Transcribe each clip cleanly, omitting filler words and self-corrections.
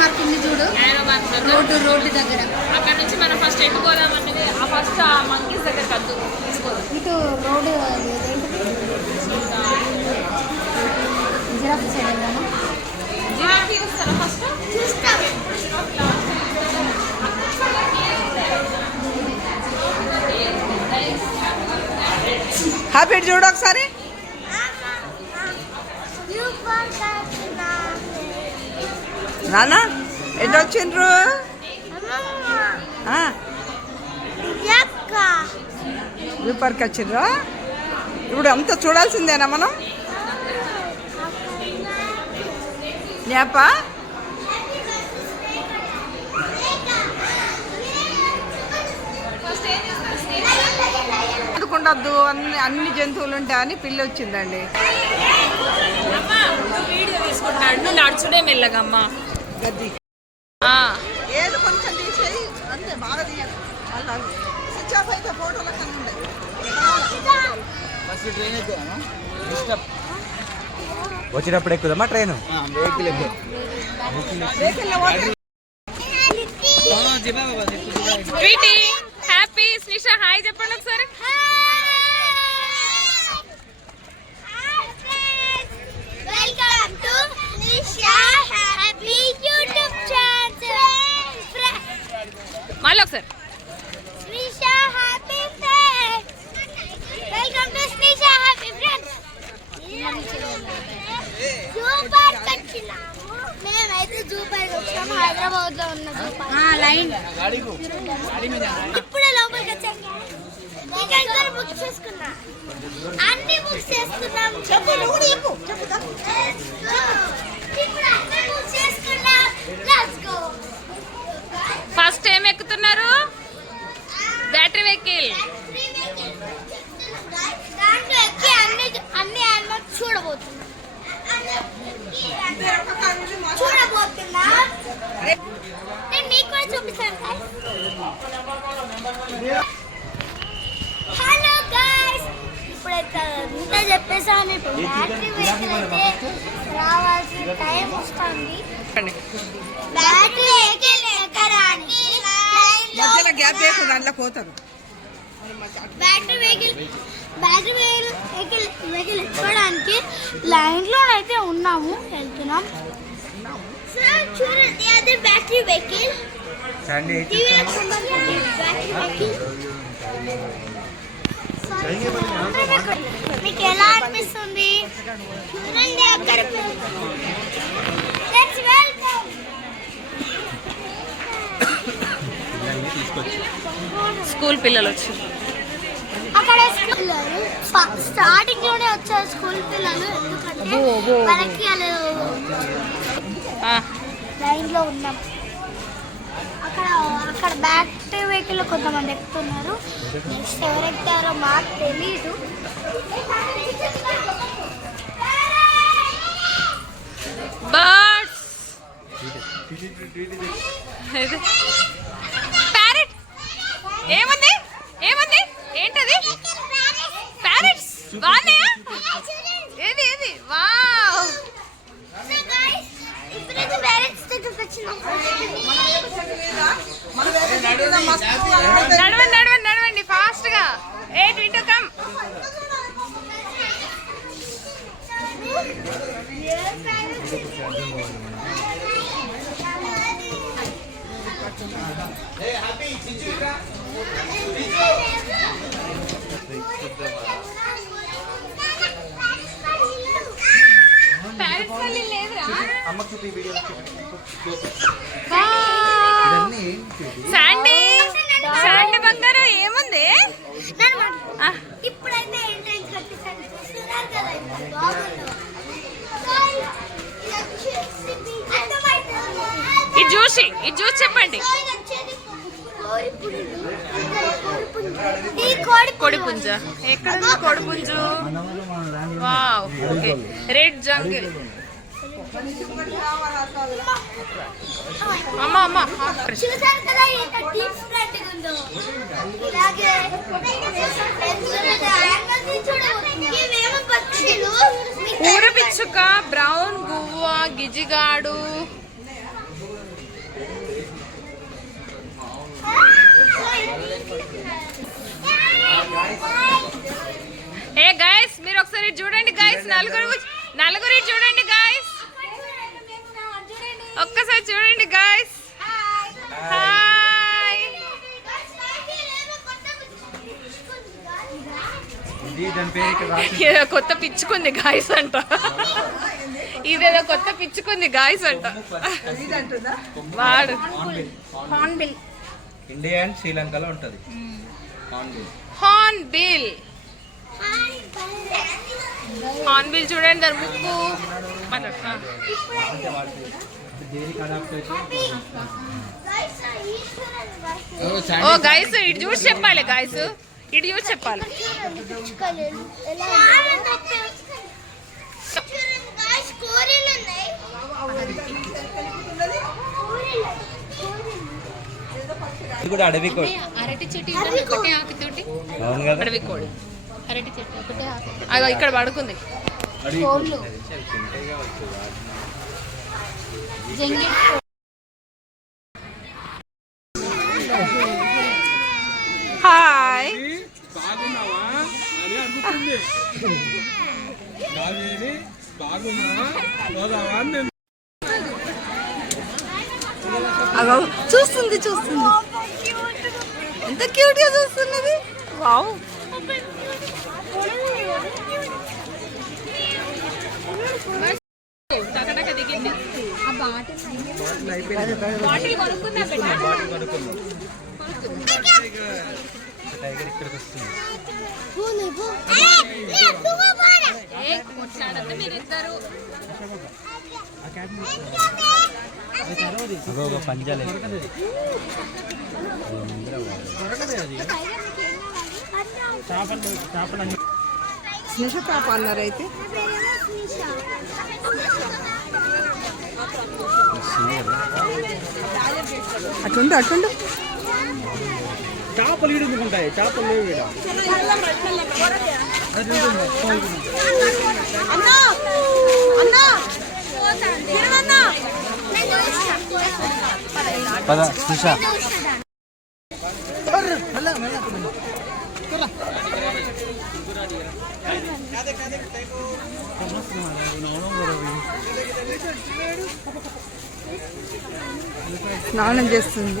Mark ఉంది చూడు, road దగ్గర. అక్కడ నుంచి మనం ఫస్ట్ ఎట్టుకోదాం అనేది ఫస్ట్ ఆ మంకీస్ దగ్గర కద్దు ఇటు రోడ్డు జిరాఫీ సైడ్ వెళ్దామా? జిరాఫీ వస్తారా ఫస్ట్? హ్యాపీ చూడు ఒకసారి. నానా ఎటు వచ్చిండ్రు? జూ పార్క్ వచ్చిండ్రా? ఇప్పుడు అంతా చూడాల్సిందేనా మనం? నేపా ఉండద్దు, అన్ని జంతువులు ఉంటాయని పిల్లి వచ్చిందండి. వీడియో తీసుకుంటాడు, నువ్వు నడుచుడే మెల్లగమ్మా. గద్ది ఏదో కొంచెం తీసేది అంతే, బాగా తీయాలి. స్విచ్ ఆఫ్ అయితే ఫోటోలు అక్కడ ఉండదు. వచ్చేటప్పుడు ఎక్కుదామా ట్రైన్? హ్యాపీ స్నిషా హాయ్ చెప్పండి ఒకసారి. మళ్ళీ ఒకసారి హైదరాబాద్ లో ఉన్న లైన్ ఇప్పుడే లోపలికి వచ్చాక బుక్ చేసుకున్నా, అన్ని బుక్ చేసుకున్నాం. ఫస్ట్ ఏం ఎక్కుతున్నారు? Battery vehicle. దాంట్లో ఎక్కి అన్ని యానిమల్స్ చూడబోతున్నా. నేను మీకు కూడా చూపిస్తాను. హలో గైస్, ఇప్పుడైతే ఇంత చెప్పేసాను. ఇప్పుడు బ్యాటరీ వెహికల్ అయితే రావాల్సిన టైం వస్తుంది. బ్యాటరీ వెహికల్ ఎక్కడానికి మధ్యలో గ్యాప్ వేయకుండా దాంట్లో పోతారు. బ్యాటరీ వెహికల్ ఎక్కడానికి లైన్లో అయితే ఉన్నాము, వెళ్తున్నాం. చూడండి, అదే బ్యాటరీ వెహికల్. మీకు ఎలా అనిపిస్తుంది చూడండి. అక్కడ స్కూల్ పిల్లలు వచ్చారు. అక్కడ స్టార్టింగ్ లోనే వచ్చారు స్కూల్ పిల్లలు, ఎందుకంటే మనకి లైన్ లో ఉన్నాం. అక్కడ బ్యాటరీ వెహికల్ కొంతమంది ఎక్కుతున్నారు. నెక్స్ట్ ఎవరు ఎక్కుతారో మాకు తెలీదు. Birds, parrot. ఏముంది ఏముంది ఏంటది? ప్యారెట్స్ బాగున్నాయా? ఏది ఏది? వావ్. నడవండి నడవండి నడవండి ఫాస్ట్ గా. ఏ ట్వింటూ కమ్. శాండీ శాండీ బంగారు ఏముంది? ఇప్పుడైతే ఇది చూసి చెప్పండి. కోడిపుంజ. ఎక్కడ కోడిపుంజు? Wow, okay. Red jungle. అమ్మ అమ్మ చూసారు కదా ఎంత డిఫరెంట్ ఉందో. ఇలాగే ఊర పిచ్చుక, బ్రౌన్ గువ్వ, గిజిగాడు, చూడండి గాయస్, ఒక్కసారి చూడండి గాయస్. హాయ్. ఏదో కొత్త పిచ్చుకుంది గాయస్ అంట. ఇదేదో కొత్త పిచ్చుకుంది గాయస్ అంట. వాడు హార్న్బిల్. ఇండియా అండ్ శ్రీలంకలో ఉంటది హార్న్బిల్. హార్న్బిల్ చూడండి దాని ముక్కు. ఓ గాయస్ ఇటు చూసి చెప్పాలి, గాయస్ ఇటు చూసి చెప్పాలి. ఇది కూడా అడవి కోడి. అరటి చెట్టు ఒకటే ఆకుతోటి అవును కదా, అడవి కోడి. అరటి చెట్టు ఒకటే ఆకు. అగో ఇక్కడ పడుకుంది. హాయ్. అగో చూస్తుంది చూస్తుంది, ఎంత క్యూట్ గా చూస్తున్నది. వావ్. దిగింది. బాటిల్ కొనుక్కుందా బిడ్డ? టైగర్ ఇక్కడికి వస్తుంది. వచ్చాడంటే మీరిద్దరు. పంజాలే స్నిష పాప అన్నారు అయితే. అటుండు అటుండు. చేపలు ఇడుకుంటాయి, చేపలు లేవు ఈడ. పద సుషా. స్నానం చేస్తుంది.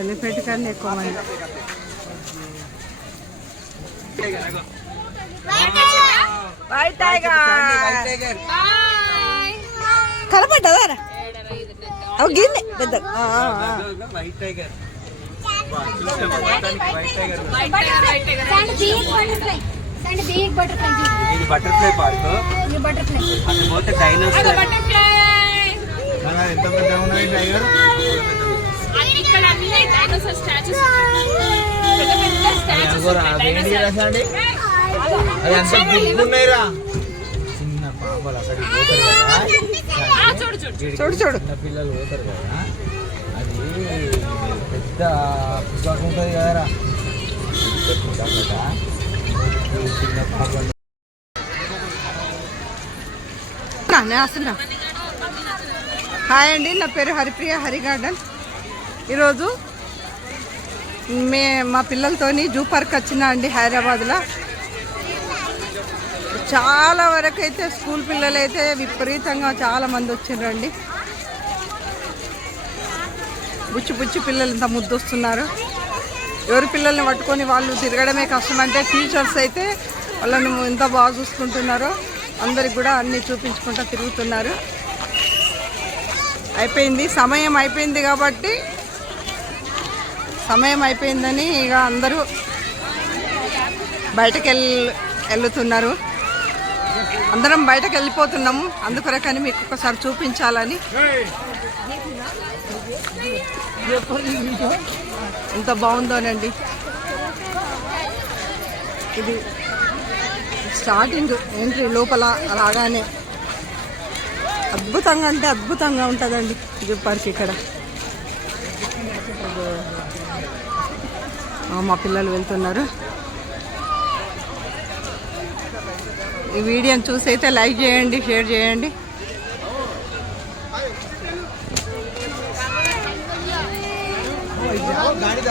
ఎలిఫెంట్ కన్నా ఎక్కువ మంది. వైట్ టైగర్ కనపడ్డదారా? అవి గిన్నె పెద్ద వైట్ టైగర్. ఇది బటర్ఫ్లై పార్క్. అక్కడ పోతే డైనోసార్. ఎంత పెద్ద ఉన్నాయి టైగర్. ఇక్కడ అన్ని డైనోసార్ స్టాచ్యూస్ పెద్ద పెద్ద స్టాచ్యూస్ ఉన్నాయి. చిన్న పాపలు అక్కడికి పోతారు కదా, చూడు చూడు చూడు చూడు. చిన్న పిల్లలు పోతారు కదా, అది పెద్ద పుస్తకం ఉంటుంది కదరా. చిన్న పాపలు వస్తున్నా. హాయ్ అండి, నా పేరు హరిప్రియ, హరి గార్డెన్. ఈరోజు మా పిల్లలతోని జూ పార్క్ వచ్చినా అండి హైదరాబాద్లో. చాలా వరకు అయితే స్కూల్ పిల్లలు అయితే విపరీతంగా చాలామంది వచ్చిండ్రండి. బుచ్చి బుచ్చి పిల్లలు ఇంత ముద్దు వస్తున్నారు. ఎవరి పిల్లల్ని పట్టుకొని వాళ్ళు తిరగడమే కష్టం అంటే టీచర్స్ అయితే వాళ్ళని ఎంత బాగా చూసుకుంటున్నారో అందరికి కూడా అన్నీ చూపించుకుంటూ తిరుగుతున్నారు. అయిపోయింది సమయం అయిపోయింది కాబట్టి సమయం అయిపోయిందని ఇక అందరూ బయటకు వెళ్తున్నారు. అందరం బయటకు వెళ్ళిపోతున్నాము. అందుకొరకని మీకు ఒకసారి చూపించాలని. ఎంత బాగుందోనండి. ఇది స్టార్టింగ్ ఎంట్రీ లోపల రాగానే అద్భుతంగా అంటే అద్భుతంగా ఉంటుందండి జూ పార్క్ ఇక్కడ. మా పిల్లలు వెళ్తున్నారు. ఈ వీడియోని చూసి అయితే లైక్ చేయండి, షేర్ చేయండి. गाड़ी